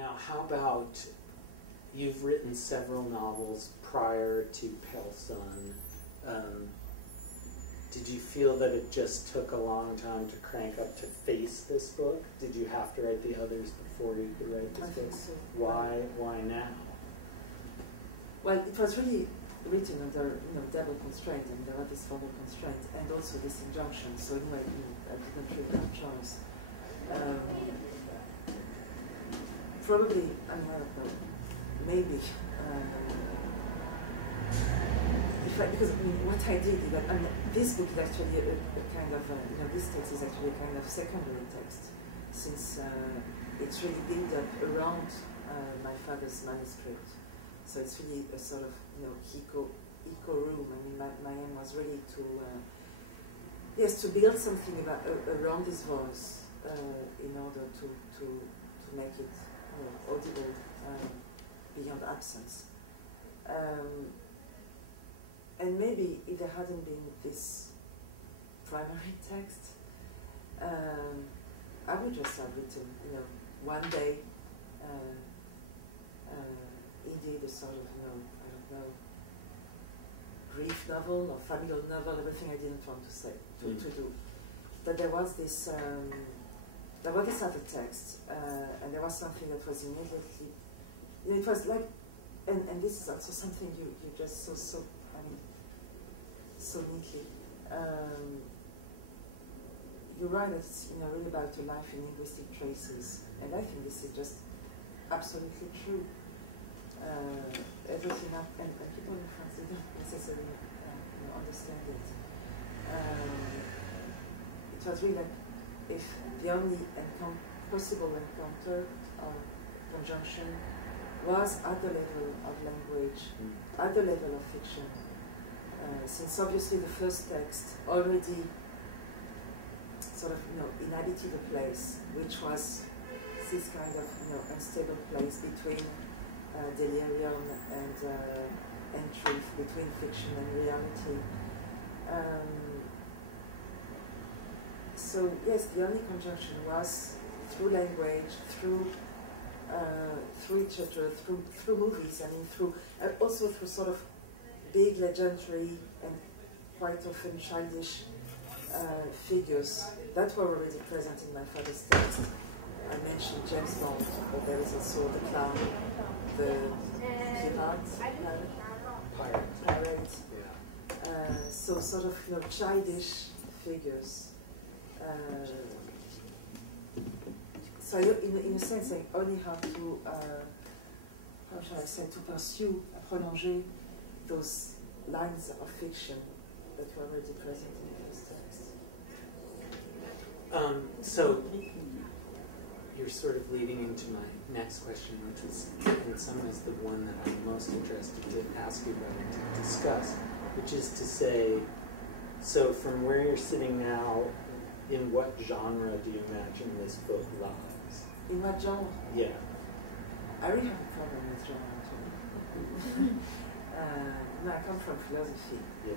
Now, how about, you've written several novels prior to Pale Sun. Did you feel that it just took a long time to crank up to face this book? Did you have to write the others before you could write this book? I think so. Why now? Well, it was really written under double constraint, and there were this formal constraint and also this injunction. So anyway, I didn't really have a choice. Probably, I don't know, maybe. Because what I did is that this book is actually a kind of this text is actually a kind of secondary text, since it's really built up around my father's manuscript. So it's really a sort of eco room. I mean, my aim was really to to build something around his voice in order to make it audible beyond absence. And maybe if there hadn't been this primary text, I would just have written, one day, indeed a sort of, I don't know, grief novel or familial novel, everything I didn't want to say, to do. But there was this other text, and there was something that was immediately, it was like, and this is also something you just so neatly. You're right, it's really about a life in linguistic traces, and I think this is just absolutely true. Everything up, and people in France they don't necessarily understand it. It was really like if the only possible encounter or conjunction was at the level of language, at the level of fiction. Since obviously the first text already sort of inhabited a place which was this kind of unstable place between delirium and truth, between fiction and reality. So yes, the only conjunction was through language, through literature, through movies. I mean, also through sort of big, legendary, and quite often childish figures that were already present in my father's text. I mentioned James Bond, but there is also the clown, the pirate. Yeah. So sort of childish figures. So in a sense, I only have to, how shall I say, to pursue, prolonger those lines of fiction that were already present in this text. So you're sort of leading into my next question, which is in some ways the one that I'm most interested to ask you about and to discuss, which is to say, so from where you're sitting now, in what genre do you imagine this book lies? In what genre? Yeah. I really have a problem with genre too. No, I come from philosophy. Yeah.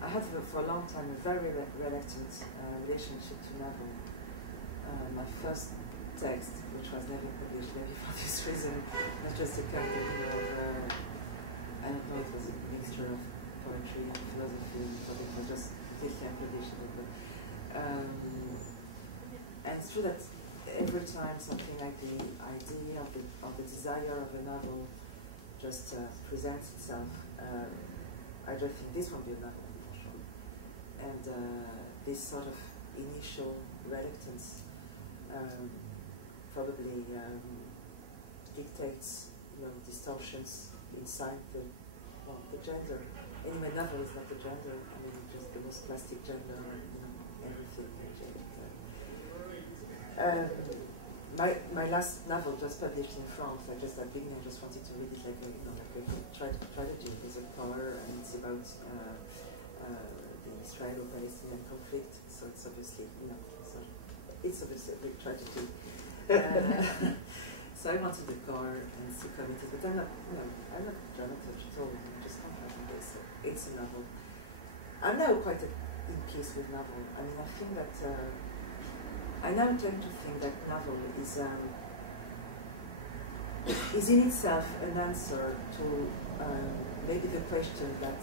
I had for a long time a very reluctant relationship to novel. My first text, which was never published, maybe for this reason, was just a kind of, I don't know, it was a mixture of poetry and philosophy, but it was just completely unpublished. And it's true that every time something like the idea of the desire of a novel just presents itself, I just think this won't be a novel, for sure. And this sort of initial reluctance probably dictates distortions inside the gender. Anyway, novel is not the gender. I mean, just the most plastic gender and everything. My last novel just published in France. I just at the beginning I just wanted to read it like a tragedy. It's a horror and it's about the Israelo-Palestinian conflict. So it's obviously it's obviously a big tragedy. So I wanted the car and to commit it, but I'm not a dramaturg at all. I'm just confronting this. It's a novel. I'm now quite in peace with novel. I mean, I think that I now tend to think that novel is in itself an answer to maybe the question that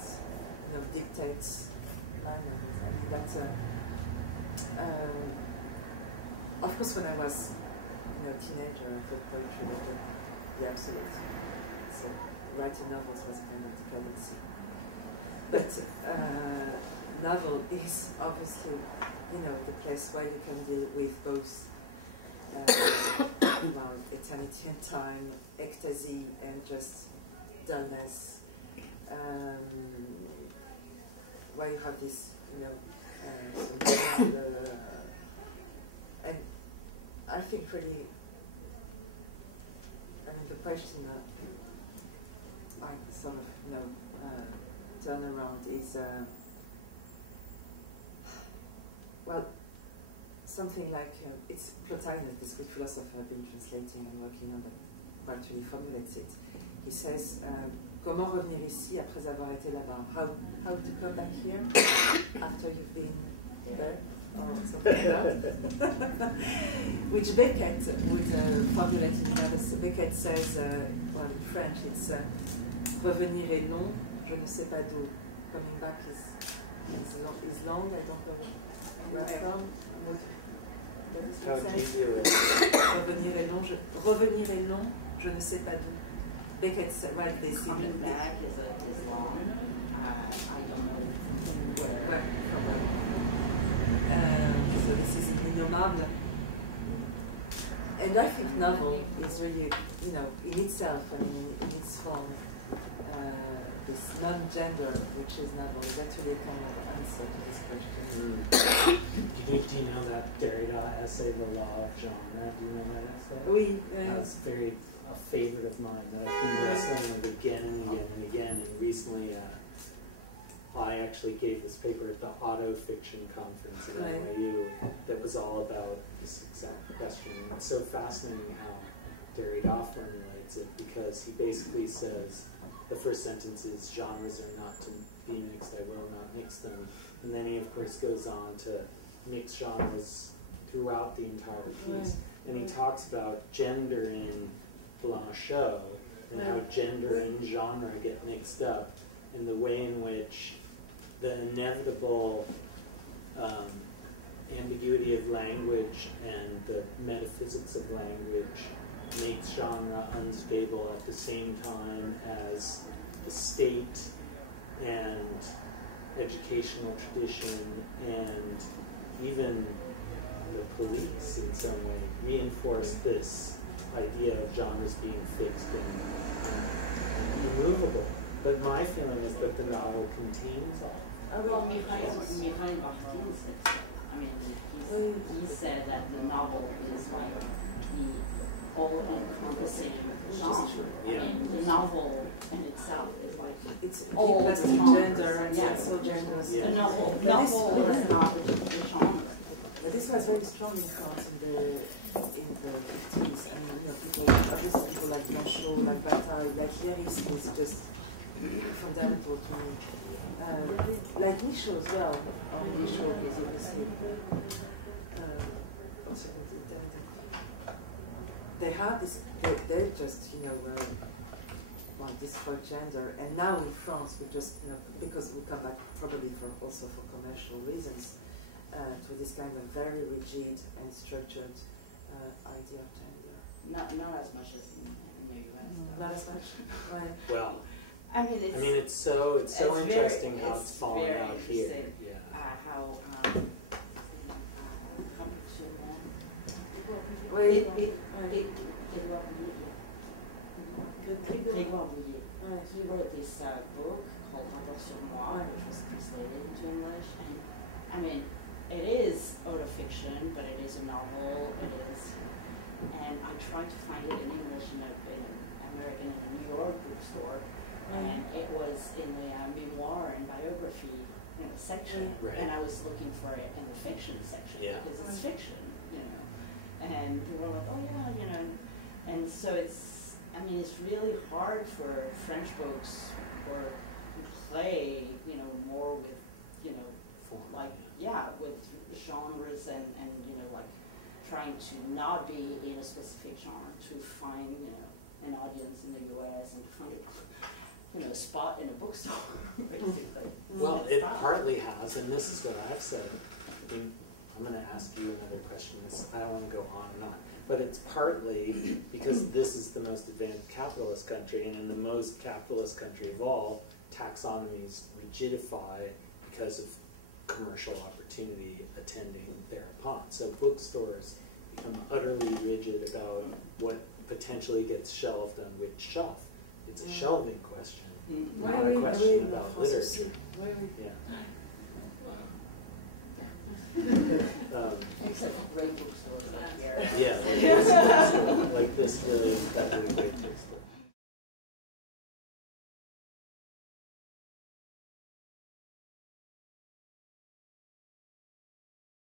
dictates novels. I mean that of course when I was a teenager I thought poetry was the absolute. So writing novels was a kind of dependency. But novel is obviously the place where you can deal with both eternity and time, ecstasy and just dullness, where you have this, and I think really, the question that I sort of, turn around is, something like, it's Plotinus, this Greek philosopher I've been translating and working on, that actually formulates it. He says, comment revenir ici après avoir été là-bas? How to come back here after you've been there? Or something like that. Which Beckett would formulate in another. Beckett says, in French, it's revenir est long, je ne sais pas d'où. Coming back is long, I don't know where from. How do you do it? Revenir est long, je ne sais pas d'où. Beckett said, right, this coming back is long. I don't know where. So this is innommable. And I think novel is really, in itself, in its form, this non-gender, which is novel, is actually a kind of answer to this question. Do you know that Derrida essay, The Law of Genre? Do you know that essay? Oui. That's a favorite of mine that I've been wrestling with again and again and again. And recently, I actually gave this paper at the Auto Fiction Conference at NYU that was all about this exact question. And it's so fascinating how Derrida formulates it, because he basically says, the first sentence is, genres are not to be mixed, I will not mix them. And then he, of course, goes on to mix genres throughout the entire piece. And he talks about gender in Blanchot, and how gender and genre get mixed up, and the way in which the inevitable ambiguity of language and the metaphysics of language makes genre unstable at the same time as the state and educational tradition and even the police in some way reinforce this idea of genres being fixed and immovable. But my feeling is that the novel contains all. Well, Mikhail Bakhtin said so. I mean, he said that the novel is like the all-encompassing genre. Yeah. I mean, the novel in itself is like it's all gender and so genders. The novel is not the genre. But this was very strong in France in the 50s, and people, obviously people like Blanchot, like Bataille, like Léris was just fundamental to me. Like Michaud as well. Michaud is obviously they have this. They just destroy gender, and now in France we just because we come back probably also for commercial reasons to this kind of very rigid and structured idea of gender. Not as much as in the US. Not as much, right? Well, I mean, it's so interesting how it's falling out here. Yeah. How he wrote this book called Rapport sur moi, which was translated into English, and I mean, it is autofiction, but it is a novel. It is, and I tried to find it in English in an American and a New York bookstore. And it was in the memoir and biography section, and I was looking for it in the fiction section because it's fiction, And people were like, oh yeah, and so it's really hard for French folks or who play, more with, with genres and like trying to not be in a specific genre, to find, you know, an audience in the US and to find a spot in a bookstore, basically. Well, it partly has, and this is what I've said. I mean, I'm going to ask you another question. I don't want to go on and on. But it's partly because this is the most advanced capitalist country, and in the most capitalist country of all, taxonomies rigidify because of commercial opportunity attending thereupon. So bookstores become utterly rigid about what potentially gets shelved on which shelf. It's a shelving question, not a question about literature. Yeah. Except for great bookstores like here. Yeah, like this really is that really great bookstore.